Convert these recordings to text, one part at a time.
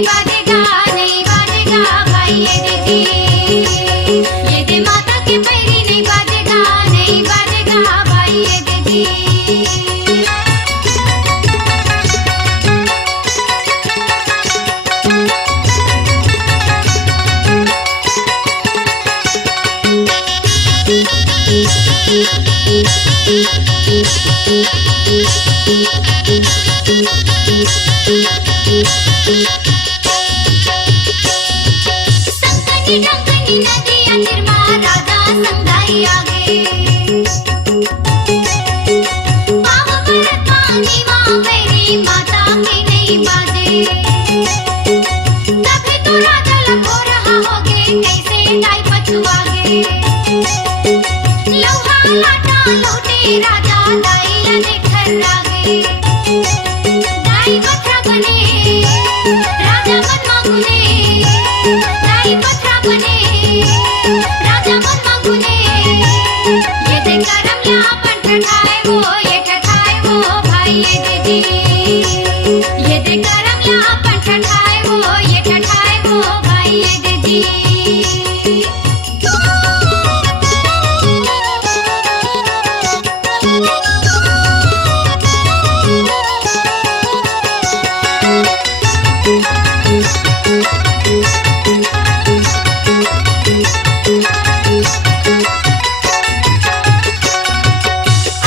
नहीं बाजेगा भाई ये दीदी, ये दे माता के पैरी नहीं बाजेगा भाई ये दीदी। संकनी डंकनी नदिया निर्मा राधा संगाई आगे, पाव भरत पानी माँ मेरी माता की नहीं बाजे, तभी तो राजा लखो रहा होगे कैसे दाई पछुआगे, लोहा लाटा लौटे राजा दाई लने ठर्रागे, दाई पत्रा बने राजा मन मांगुने, दाई पत्रा बने राजा मन मांगुने, ये दे करम ला पण ठठाए वो ये ठठाए वो भाई ये दीदी, ये दे करम ला पण ठठाए वो ये ठठाए वो भाई ये दीदी।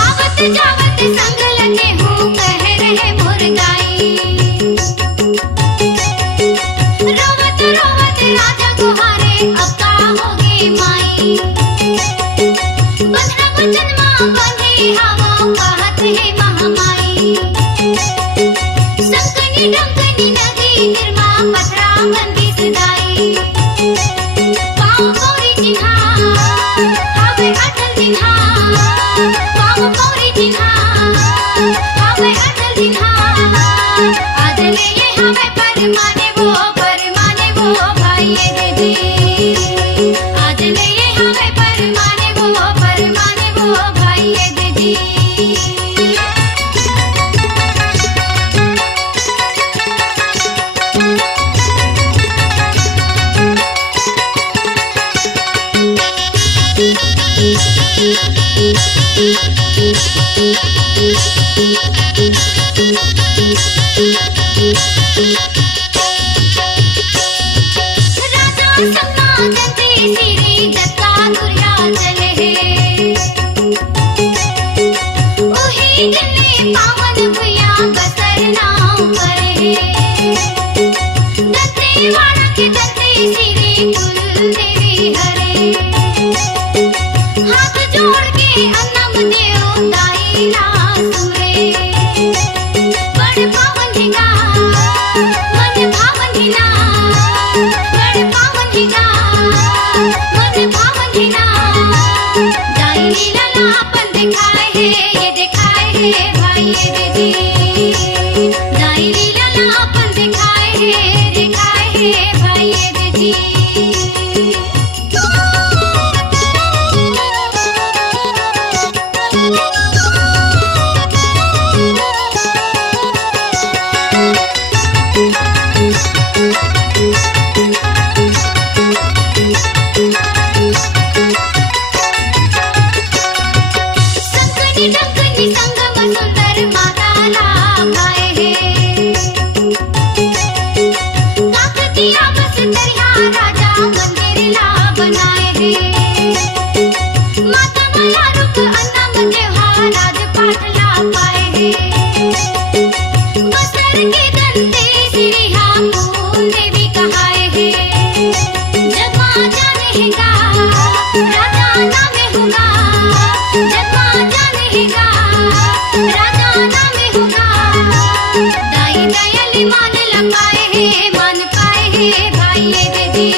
आवत जावत संग लगे हूँ कह रहे मुर्गाई, रोवत रोवत राजा गुहारे अब का होगे माई, बंधना वचन माँ बंधे हवा कहत है महामाई, संकनी डंकनी नदी निर्मा पथरा बंदी सदाई, पाँव पौरी चिन्हा हावे अटल दिन्हा, पाँव पौरी चिन्हा हावे अटल दिन्हा, आदले ये हमें परमाने वो भाई ये दीदी, आदले ये हमें परमाने वो भाई ये दीदी। राजा सपना जते सिरी दत्ता दुर्या चले है, ओही दिने पावन भुया बसर नाम पर है, दत्ते वाणा के दत्ते सिरी कुल देवी हरे, हाथ जोड़ के अन्नम देव दाई लासुरे, बड़ पावन हिगा मन भावन हिना, बड़ पावन हिगा मन भावन हिना, दाई लीला लापन दिखाए है ये दिखाए है भाई ये दीदी, दाई लीला लापन दिखाए है भाई ये दीदी। संकनी डंकनी संगम सुंदर माता लाभाए है, काकतिया बस दरिया राजा मंदिर ला बनाए है, माता माया रुक अन्नम देवा राजपाट ला पाए है, बसर के दंते सिरिहा फूल देवी कहाए है, जगमा जाने हैगा राजा नामे होगा, जगमा जाने हैगा राजा नामे होगा, दाई दयाल मान लपाए है भाई ये दीदी,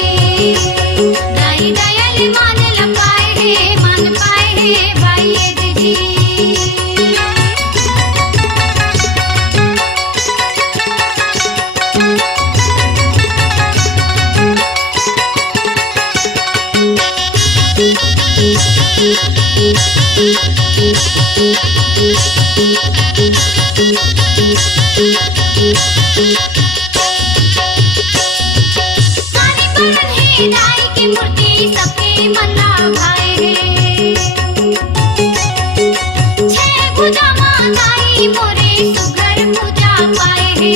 दाई दयाल मान लपाए है भाई ये दीदी। है दाई की मूर्ति सबके मन भाए है। छह भुजा मां दाई मोरे सुघर पूजा पाए है।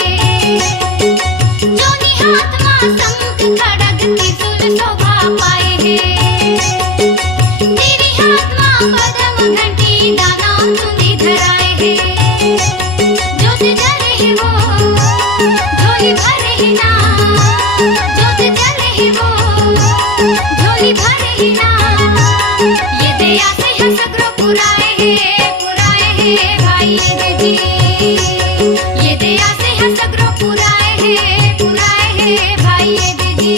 जोनी हाथ मां शंख खड़ग त्रिशूल शोभा पाए है। देवी हाथ मां पद्म घंटी दाना चुंदी धराए है। जोत जले है वो झोली भरे है ना, जोत जले है वो झोली भरे है ना। ये दया से है सगरो पुराए है भाई जी। ये दया से है सगरो पुराए है भाई जी।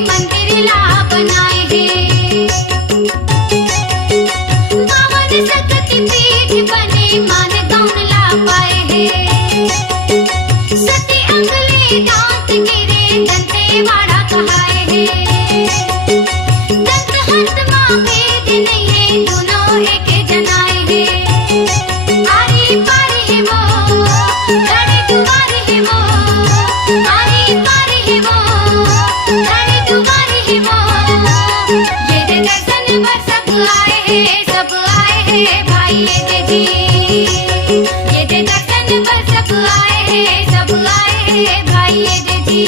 मंदिर ला बनाए है। 52 शक्ति पीठ बने मान गौन ला पाए है। सती अंगले दांत गिरे दंते वाड़ा कहाए है। दंत हस्त मां भेद नहीं है दोनों एक जनाए है। आरी पारी है वो घड़ी दुआर है वो, आरी पारी है वो तुम्हारी वो। ये दे दर्शन पर सब आए है भाई जी। ये दे दर्शन पर सब आए है भाई जी।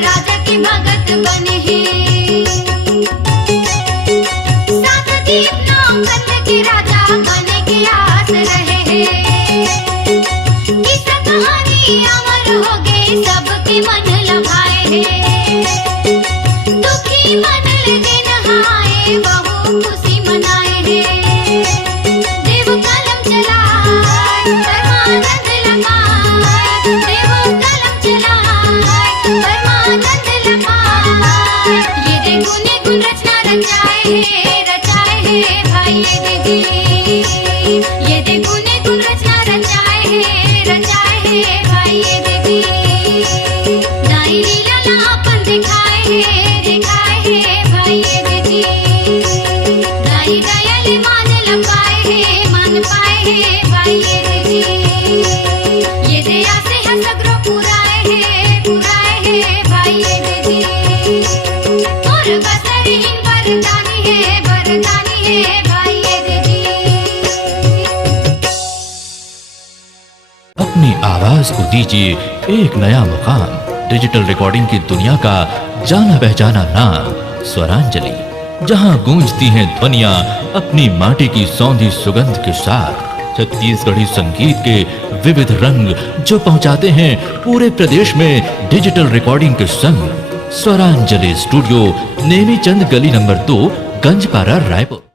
राजा के भगत बने हैं। सात दीप नौ कंध के राजा बने के आस रहे हैं। किस्सा कहानी अमर हो गए सबके मन लभाए हैं। दुखी मन लगे नहाए बहु खुशी मनाए हैं। देव कलम चलाए परमानंद लगाए, देव कलम चलाए परमानंद लगाए। ये दे गुने गुण रचना रचाए है भाई जी। ये दे गुने गुण रचना रचाए है भाई जी। दाई लीला लापन दिखाए है भाई जी। दाई दयाल मान पाए है भाई जी। ये दया से है सगरो पुराए है भाई जी। और बसरहीन वरदानी है भाई जी। अपनी आवाज को दीजिए एक नया मुकाम। डिजिटल रिकॉर्डिंग की दुनिया का जाना पहचाना नाम स्वरांजलि, जहां गूंजती हैं ध्वनियां अपनी माटी की सौंधी सुगंध के साथ। छत्तीसगढ़ी संगीत के विविध रंग जो पहुंचाते हैं पूरे प्रदेश में डिजिटल रिकॉर्डिंग के संग। स्वरांजलि स्टूडियो, नेमीचंद गली नंबर 2, गंजपारा, रायपुर।